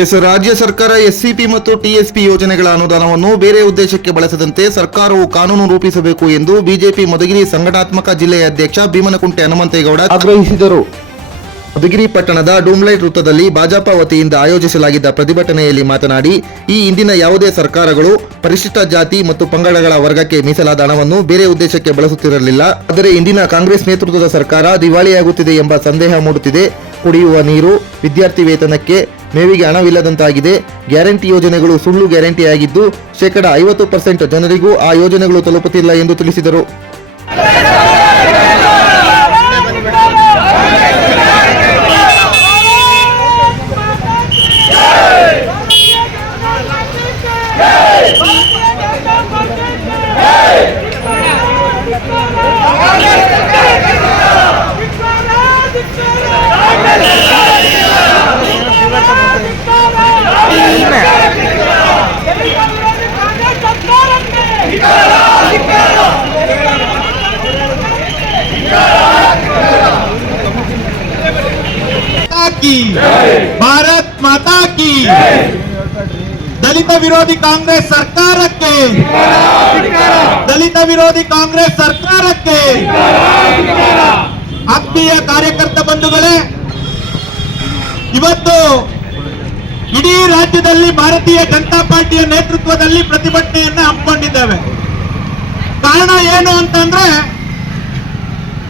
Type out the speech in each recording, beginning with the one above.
S ರಾಜ್ಯ ಸರ್ಕಾರ SCP ಮತ್ತು ಟಿಎಸ್ಪಿ ಯೋಜನೆಗಳ ಅನುದಾನವನ್ನು ಬೇರೆ ಉದ್ದೇಶಕ್ಕೆ ಬಳಸದಂತೆ ಸರ್ಕಾರವು ಕಾನೂನು ರೂಪಿಸಬೇಕು ಎಂದು ಬಿಜೆಪಿ ಮಧುಗಿರಿ ಸಂಘಟನಾತ್ಮಕ ಜಿಲ್ಲೆಯ ಅಧ್ಯಕ್ಷ ಭೀಮನಕುಂಟೆ ಹನುಮಂತೇಗೌಡ ಆಗ್ರಹಿಸಿದರು. ಮಧುಗಿರಿ ಪಟ್ಟಣದ ಡೂಮ್ಲೈಟ್ ವೃತ್ತದಲ್ಲಿ ಭಾಜಪ ವತಿಯಿಂದ ಆಯೋಜಿಸಲಾಗಿದ್ದ ಪ್ರತಿಭಟನೆಯಲ್ಲಿ ಮಾತನಾಡಿ ಈ ಹಿಂದಿನ ಯಾವುದೇ ಸರ್ಕಾರಗಳು ಪರಿಶಿಷ್ಟ ಜಾತಿ ಮತ್ತು ಪಂಗಡಗಳ ವರ್ಗಕ್ಕೆ ಮೀಸಲಾದ ಹಣವನ್ನು ಬೇರೆ ಉದ್ದೇಶಕ್ಕೆ ಬಳಸುತ್ತಿರಲಿಲ್ಲ. ಆದರೆ ಇಂದಿನ ಕಾಂಗ್ರೆಸ್ ನೇತೃತ್ವದ ಸರ್ಕಾರ ದಿವಾಳಿಯಾಗುತ್ತಿದೆ ಎಂಬ ಸಂದೇಹ ಮೂಡುತ್ತಿದೆ. ಕುಡಿಯುವ ನೀರು ವಿದ್ಯಾರ್ಥಿ ವೇತನಕ್ಕೆ ಮೇವಿಗೆ ಹಣವಿಲ್ಲದಂತಾಗಿದೆ. ಗ್ಯಾರಂಟಿ ಯೋಜನೆಗಳು ಸುಳ್ಳು ಗ್ಯಾರಂಟಿ ಆಗಿದ್ದು ಶೇಕಡ ಐವತ್ತು ಪರ್ಸೆಂಟ್ ಜನರಿಗೂ ಆ ಯೋಜನೆಗಳು ತಲುಪುತ್ತಿಲ್ಲ ಎಂದು ತಿಳಿಸಿದರು. ಕಿ ಭಾರತ್ ಮಾತಾ ಕಿ ದಲಿತ ವಿರೋಧಿ ಕಾಂಗ್ರೆಸ್ ಸರ್ಕಾರಕ್ಕೆ ದಲಿತ ವಿರೋಧಿ ಕಾಂಗ್ರೆಸ್ ಸರ್ಕಾರಕ್ಕೆ ಆತ್ಮೀಯ ಕಾರ್ಯಕರ್ತ ಬಂಧುಗಳೇ ಇವತ್ತು ಇಡೀ ರಾಜ್ಯದಲ್ಲಿ ಭಾರತೀಯ ಜನತಾ ಪಾರ್ಟಿಯ ನೇತೃತ್ವದಲ್ಲಿ ಪ್ರತಿಭಟನೆಯನ್ನ ಹಮ್ಮಿಕೊಂಡಿದ್ದೇವೆ. ಕಾರಣ ಏನು ಅಂತಂದ್ರೆ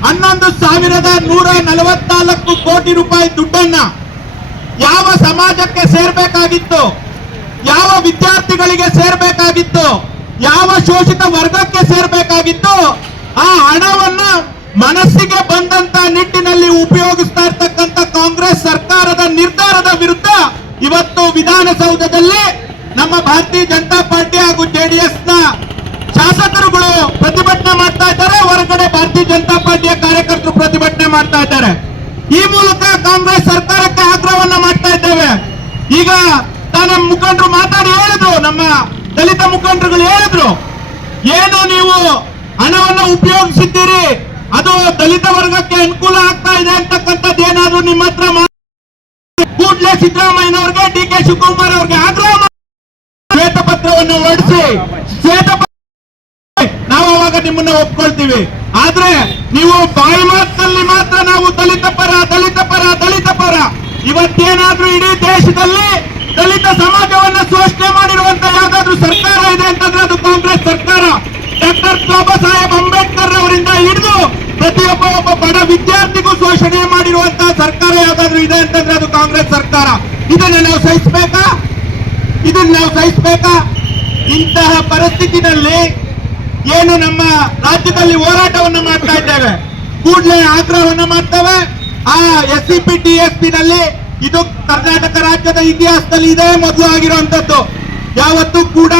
ಹನ್ನೊಂದು ಸಾವಿರದ ನೂರ ನಲವತ್ನಾಲ್ಕು ಕೋಟಿ ರೂಪಾಯಿ ದುಡ್ಡನ್ನ ಯಾವ ಸಮಾಜಕ್ಕೆ ಸೇರ್ಬೇಕಾಗಿತ್ತು? ಯಾವ ವಿದ್ಯಾರ್ಥಿಗಳಿಗೆ ಸೇರ್ಬೇಕಾಗಿತ್ತು? ಯಾವ ಶೋಷಿತ ವರ್ಗಕ್ಕೆ ಸೇರ್ಬೇಕಾಗಿತ್ತು? ಆ ಹಣವನ್ನ ಮನಸ್ಸಿಗೆ ಬಂದಂತ ನಿಟ್ಟಿನಲ್ಲಿ ಉಪಯೋಗಿಸ್ತಾ ಇರ್ತಕ್ಕಂಥ ಕಾಂಗ್ರೆಸ್ ಸರ್ಕಾರದ ನಿರ್ಧಾರದ ವಿರುದ್ಧ ಇವತ್ತು ವಿಧಾನಸೌಧದಲ್ಲಿ ನಮ್ಮ ಭಾರತೀಯ ಜನತಾ ಪಾರ್ಟಿ ಹಾಗೂ ಜೆಡಿಎಸ್ನ ಶಾಸಕರುಗಳು ಪ್ರತಿಭಟನೆ ಮಾಡ್ತಾ ಇದ್ದಾರೆ. ಭಾರತೀಯ ಜನತಾ ಪಾರ್ಟಿಯ ಕಾರ್ಯಕರ್ತರು ಪ್ರತಿಭಟನೆ ಮಾಡ್ತಾ ಇದ್ದಾರೆ. ಈ ಮೂಲಕ ಕಾಂಗ್ರೆಸ್ ಸರ್ಕಾರಕ್ಕೆ ಆಗ್ರಹವನ್ನ ಮಾಡ್ತಾ ಇದ್ದೇವೆ. ಈಗ ತನ್ನ ಮುಖಂಡರು ಮಾತಾಡಿ ಹೇಳಿದ್ರು, ನಮ್ಮ ದಲಿತ ಮುಖಂಡರುಗಳು ಹೇಳಿದ್ರು. ಏನು ನೀವು ಹಣವನ್ನು ಉಪಯೋಗಿಸಿದ್ದೀರಿ? ಅದು ದಲಿತ ವರ್ಗಕ್ಕೆ ಅನುಕೂಲ ಆಗ್ತಾ ಇದೆ ಅಂತಕ್ಕಂಥದ್ದು ಏನಾದ್ರು ನಿಮ್ಮ ಹತ್ರ ಕೂಡಲೇ ಸಿದ್ದರಾಮಯ್ಯನವ್ರಿಗೆ, ಡಿ ಕೆ ಶಿವಕುಮಾರ್ ಅವ್ರಿಗೆ ಆಗ್ರಹ ಮಾಡಿ ಶ್ವೇತಪತ್ರವನ್ನು ಹೊರಡಿಸಿ. ನಿಮ್ಮನ್ನ ಒಪ್ಕೊಳ್ತೀವಿ. ಆದ್ರೆ ನೀವು ಬಾಯಿ ಮಾತಲ್ಲಿ ಮಾತ್ರ ನಾವು ದಲಿತ ಪರ ದಲಿತ ಪರ ದಲಿತ ಪರ. ಇವತ್ತೇನಾದ್ರೂ ಇಡೀ ದೇಶದಲ್ಲಿ ದಲಿತ ಸಮಾಜವನ್ನ ಶೋಷಣೆ ಮಾಡಿರುವಂತ ಯಾವ್ದಾದ್ರು ಸರ್ಕಾರ ಇದೆ ಅಂತಂದ್ರೆ ಅದು ಕಾಂಗ್ರೆಸ್ ಸರ್ಕಾರ. ಡಾಕ್ಟರ್ ಬಾಬಾ ಸಾಹೇಬ್ ಅಂಬೇಡ್ಕರ್ ಅವರಿಂದ ಹಿಡಿದು ಪ್ರತಿಯೊಬ್ಬ ಒಬ್ಬ ಬಡ ವಿದ್ಯಾರ್ಥಿಗೂ ಶೋಷಣೆ ಮಾಡಿರುವಂತಹ ಸರ್ಕಾರ ಯಾವ್ದಾದ್ರು ಇದೆ ಅಂತಂದ್ರೆ ಅದು ಕಾಂಗ್ರೆಸ್ ಸರ್ಕಾರ. ಇದನ್ನ ನಾವು ಸಹಿಸಬೇಕಾ? ಇದನ್ನ ನಾವು ಸಹಿಸಬೇಕಾ? ಇಂತಹ ಪರಿಸ್ಥಿತಿನಲ್ಲಿ ಏನು ನಮ್ಮ ರಾಜ್ಯದಲ್ಲಿ ಹೋರಾಟವನ್ನು ಮಾಡ್ತಾ ಇದ್ದೇವೆ? ಕೂಡಲೇ ಆಗ್ರಹವನ್ನ ಮಾಡ್ತೇವೆ. ಆ ಎಸ್ ಸಿ ಪಿ ನಲ್ಲಿ ಇದು ಕರ್ನಾಟಕ ರಾಜ್ಯದ ಇತಿಹಾಸದಲ್ಲಿ ಇದೇ ಮೊದಲು ಆಗಿರುವಂತದ್ದು ಯಾವತ್ತೂ ಕೂಡ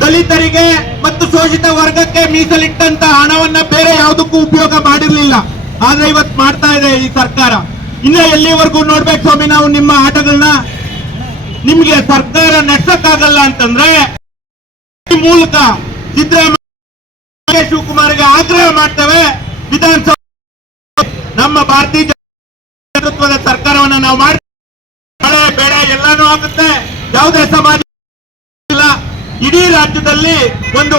ದಲಿತರಿಗೆ ಮತ್ತು ಶೋಷಿತ ವರ್ಗಕ್ಕೆ ಮೀಸಲಿಟ್ಟಂತ ಹಣವನ್ನ ಬೇರೆ ಯಾವುದಕ್ಕೂ ಉಪಯೋಗ ಮಾಡಿರ್ಲಿಲ್ಲ. ಆದ್ರೆ ಇವತ್ತು ಮಾಡ್ತಾ ಇದೆ ಈ ಸರ್ಕಾರ. ಇನ್ನ ಎಲ್ಲಿವರೆಗೂ ನೋಡ್ಬೇಕು ಸ್ವಾಮಿ ನಾವು ನಿಮ್ಮ ಆಟಗಳನ್ನ? ನಿಮ್ಗೆ ಸರ್ಕಾರ ನಡೆಸಕ್ಕಾಗಲ್ಲ ಅಂತಂದ್ರೆ ಮೂಲಕ ಸಿದ್ದರಾಮಯ್ಯ, ಶಿವಕುಮಾರ್ಗೆ ಆಗ್ರಹ ಮಾಡ್ತೇವೆ. ವಿಧಾನಸಭೆ ನಮ್ಮ ಭಾರತೀಯ ನೇತೃತ್ವದ ಸರ್ಕಾರವನ್ನ ನಾವು ಮಾಡಿ ಮಳೆ ಬೆಳೆ ಎಲ್ಲಾನು ಆಗುತ್ತೆ. ಯಾವುದೇ ಸಮಾಜ ಇಡೀ ರಾಜ್ಯದಲ್ಲಿ ಒಂದು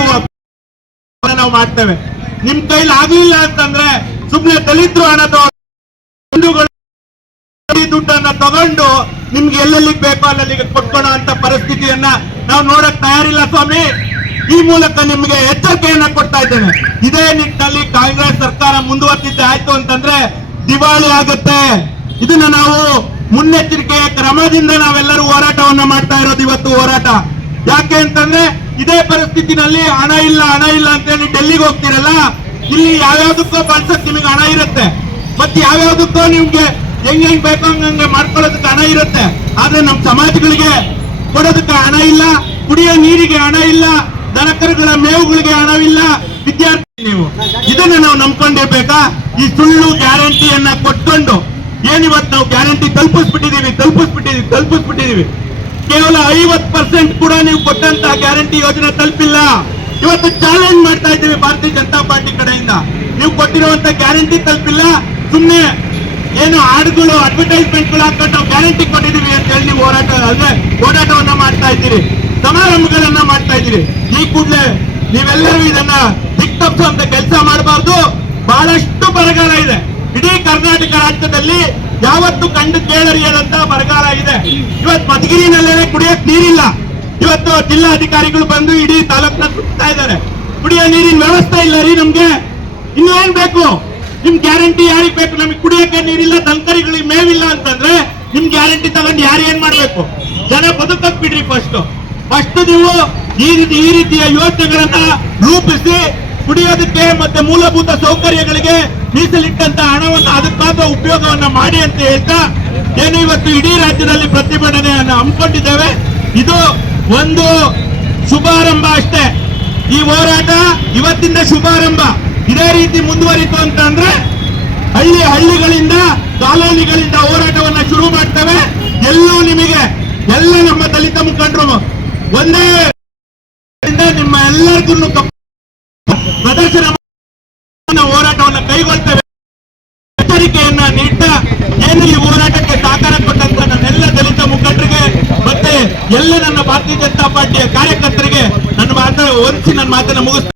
ನಾವು ಮಾಡ್ತೇವೆ. ನಿಮ್ ಕೈಲಿ ಆಗ್ಲಿಲ್ಲ ಅಂತಂದ್ರೆ ಸುಮ್ನೆ ದಲಿತರು ಹಣ ತಗೊಂಡು ದುಡ್ಡನ್ನ ತಗೊಂಡು ನಿಮ್ಗೆ ಎಲ್ಲೆಲ್ಲಿಗೆ ಬೇಕೋ ಅಲ್ಲಲ್ಲಿಗೆ ಕೊಟ್ಕೊಳೋ ಅಂತ ಪರಿಸ್ಥಿತಿಯನ್ನ ನಾವು ನೋಡಕ್ ತಯಾರಿಲ್ಲ ಸ್ವಾಮಿ. ಈ ಮೂಲಕ ನಿಮಗೆ ಎಚ್ಚರಿಕೆಯನ್ನ ಕೊಡ್ತಾ ಇದ್ದೇನೆ. ಇದೇ ನಿಟ್ಟಿನಲ್ಲಿ ಕಾಂಗ್ರೆಸ್ ಸರ್ಕಾರ ಮುಂದುವರೆದಿದ್ದೆ ಆಯ್ತು ಅಂತಂದ್ರೆ ದಿವಾಳಿ ಆಗುತ್ತೆ. ಇದನ್ನ ನಾವು ಮುನ್ನೆಚ್ಚರಿಕೆಯ ಕ್ರಮದಿಂದ ನಾವೆಲ್ಲರೂ ಹೋರಾಟವನ್ನ ಮಾಡ್ತಾ ಇರೋದು ಇವತ್ತು ಹೋರಾಟ. ಯಾಕೆ ಅಂತಂದ್ರೆ ಇದೇ ಪರಿಸ್ಥಿತಿನಲ್ಲಿ ಹಣ ಇಲ್ಲ ಹಣ ಇಲ್ಲ ಅಂತ ಹೇಳಿ ಡೆಲ್ಲಿಗೆ ಹೋಗ್ತಿರಲ್ಲ, ಇಲ್ಲಿ ಯಾವ್ಯಾವ್ದಕ್ಕೋ ಬಳಸಕ್ ನಿಮಗೆ ಹಣ ಇರುತ್ತೆ. ಮತ್ತೆ ಯಾವ್ಯಾವ್ದಕ್ಕೋ ನಿಮ್ಗೆ ಹೆಂಗ್ ಹೆಂಗ್ ಬೇಕೋ ಹಂಗಂಗೆ ಮಾಡ್ಕೊಳ್ಳೋದಕ್ಕೆ ಹಣ ಇರುತ್ತೆ. ಆದ್ರೆ ನಮ್ಮ ಸಮಾಜಗಳಿಗೆ ಕೊಡೋದಕ್ಕೆ ಹಣ ಇಲ್ಲ, ಕುಡಿಯೋ ನೀರಿಗೆ ಹಣ ಇಲ್ಲ ದನಕರುಗಳ ಮೇವುಗಳಿಗೆ ಹಣವಿಲ್ಲ. ವಿದ್ಯಾರ್ಥಿ ನೀವು, ಇದನ್ನ ನಾವು ನಂಬ್ಕೊಂಡಿರ್ಬೇಕಾ? ಈ ಸುಳ್ಳು ಗ್ಯಾರಂಟಿಯನ್ನ ಕೊಟ್ಕೊಂಡು ಏನಿವತ್ತು ನಾವು ಗ್ಯಾರಂಟಿ ತಲುಪಿಸ್ಬಿಟ್ಟಿದೀವಿ ತಲುಪಿಸ್ಬಿಟ್ಟಿದೀವಿ ತಲುಪಿಸ್ಬಿಟ್ಟಿದೀವಿ. ಕೇವಲ ಐವತ್ ಪರ್ಸೆಂಟ್ ಕೂಡ ನೀವು ಕೊಟ್ಟಂತ ಗ್ಯಾರಂಟಿ ಯೋಜನೆ ತಲುಪಿಲ್ಲ. ಇವತ್ತು ಚಾಲೆಂಜ್ ಮಾಡ್ತಾ ಇದ್ದೀವಿ ಭಾರತೀಯ ಜನತಾ ಪಾರ್ಟಿ ಕಡೆಯಿಂದ. ನೀವು ಕೊಟ್ಟಿರುವಂತ ಗ್ಯಾರಂಟಿ ತಲುಪಿಲ್ಲ. ಸುಮ್ಮನೆ ಏನು ಹಾಡುಗಳು ಅಡ್ವರ್ಟೈಸ್ಮೆಂಟ್ಗಳು ಹಾಕೊಂಡು ನಾವು ಗ್ಯಾರಂಟಿ ಕೊಟ್ಟಿದ್ದೀವಿ ಅಂತ ಹೇಳಿ ನೀವು ಹೋರಾಟ ಅಂದ್ರೆ ಓಡಾಟವನ್ನ ಮಾಡ್ತಾ ಇದ್ದೀರಿ. ಸಮಾರಂಭಗಳನ್ನ ಮಾಡ್ತಾ ಇದ್ದೀರಿ. ಈ ಕೂಡಲೇ ನೀವೆಲ್ಲರೂ ಇದನ್ನ ದಿಕ್ತಪ್ಪಿಸುವಂತ ಕೆಲಸ ಮಾಡಬಾರ್ದು. ಬಹಳಷ್ಟು ಬರಗಾಲ ಇದೆ. ಇಡೀ ಕರ್ನಾಟಕ ರಾಜ್ಯದಲ್ಲಿ ಯಾವತ್ತು ಕಂಡು ಕೇಳರಿಯದಂತ ಬರಗಾಲ ಇದೆ. ಇವತ್ತು ಮಧುಗಿರಿನಲ್ಲೇ ಕುಡಿಯಕ್ ನೀರಿಲ್ಲ. ಇವತ್ತು ಜಿಲ್ಲಾಧಿಕಾರಿಗಳು ಬಂದು ಇಡೀ ತಾಲೂಕನ್ನ ಸುತ್ತಾ ಇದ್ದಾರೆ. ಕುಡಿಯೋ ನೀರಿನ ವ್ಯವಸ್ಥೆ ಇಲ್ಲ ರೀ ನಮ್ಗೆ. ಇನ್ನು ಏನ್ ಬೇಕು? ನಿಮ್ ಗ್ಯಾರಂಟಿ ಯಾರಿಗ್ ಬೇಕು? ನಮಗೆ ಕುಡಿಯಕ್ಕೆ ನೀರಿಲ್ಲ ದಲ್ಕರಿಗಳಿಗೆ ಮೇವಿಲ್ಲ ಅಂತಂದ್ರೆ ನಿಮ್ ಗ್ಯಾರಂಟಿ ತಗೊಂಡು ಯಾರು ಏನ್ ಮಾಡ್ಬೇಕು? ಜನ ಬದುಕಕ್ ಬಿಡ್ರಿ ಫಸ್ಟ್ ಫಸ್ಟ್ ನೀವು ಈ ರೀತಿ, ಈ ರೀತಿಯ ಯೋಜನೆಗಳನ್ನ ರೂಪಿಸಿ ಕುಡಿಯೋದಕ್ಕೆ ಮತ್ತೆ ಮೂಲಭೂತ ಸೌಕರ್ಯಗಳಿಗೆ ಮೀಸಲಿಟ್ಟಂತ ಹಣವನ್ನು ಅದಕ್ಕಾದ ಉಪಯೋಗವನ್ನ ಮಾಡಿ ಅಂತ ಹೇಳ್ತಾ ಏನು ಇವತ್ತು ಇಡೀ ರಾಜ್ಯದಲ್ಲಿ ಪ್ರತಿಭಟನೆಯನ್ನು ಹಮ್ಮಿಕೊಂಡಿದ್ದೇವೆ. ಇದು ಒಂದು ಶುಭಾರಂಭ ಅಷ್ಟೇ. ಈ ಹೋರಾಟ ಇವತ್ತಿಂದ ಶುಭಾರಂಭ. ಇದೇ ರೀತಿ ಮುಂದುವರಿತು ಅಂತ ಅಂದ್ರೆ ಹಳ್ಳಿ ಹಳ್ಳಿಗಳಿಂದ, ಕಾಲೋನಿಗಳಿಂದ ಹೋರಾಟವನ್ನ ಶುರು ಮಾಡ್ತೇವೆ. ಎಲ್ಲೂ ನಿಮಗೆ ಎಲ್ಲ ನಮ್ಮ ದಲಿತ ಮುಖಂಡರು, ಒಂದೇ ನಿಮ್ಮ ಎಲ್ಲರಿಗೂ ಪ್ರದರ್ಶನ ಹೋರಾಟವನ್ನ ಕೈಗೊಳ್ತೇವೆ. ಎಚ್ಚರಿಕೆಯನ್ನ ನೀಡ್ತಾ ಏನು ಈ ಹೋರಾಟಕ್ಕೆ ಸಾಕಾರ ಕೊಟ್ಟಂತ ನನ್ನೆಲ್ಲ ದಲಿತ ಮುಖಂಡರಿಗೆ, ಮತ್ತೆ ಎಲ್ಲ ನನ್ನ ಭಾರತೀಯ ಜನತಾ ಪಾರ್ಟಿಯ ಕಾರ್ಯಕರ್ತರಿಗೆ ನನ್ನ ಮಾತನ್ನ ಒಂದಿಸಿ ನನ್ನ ಮಾತನ್ನ ಮುಗಿಸ್ತೇನೆ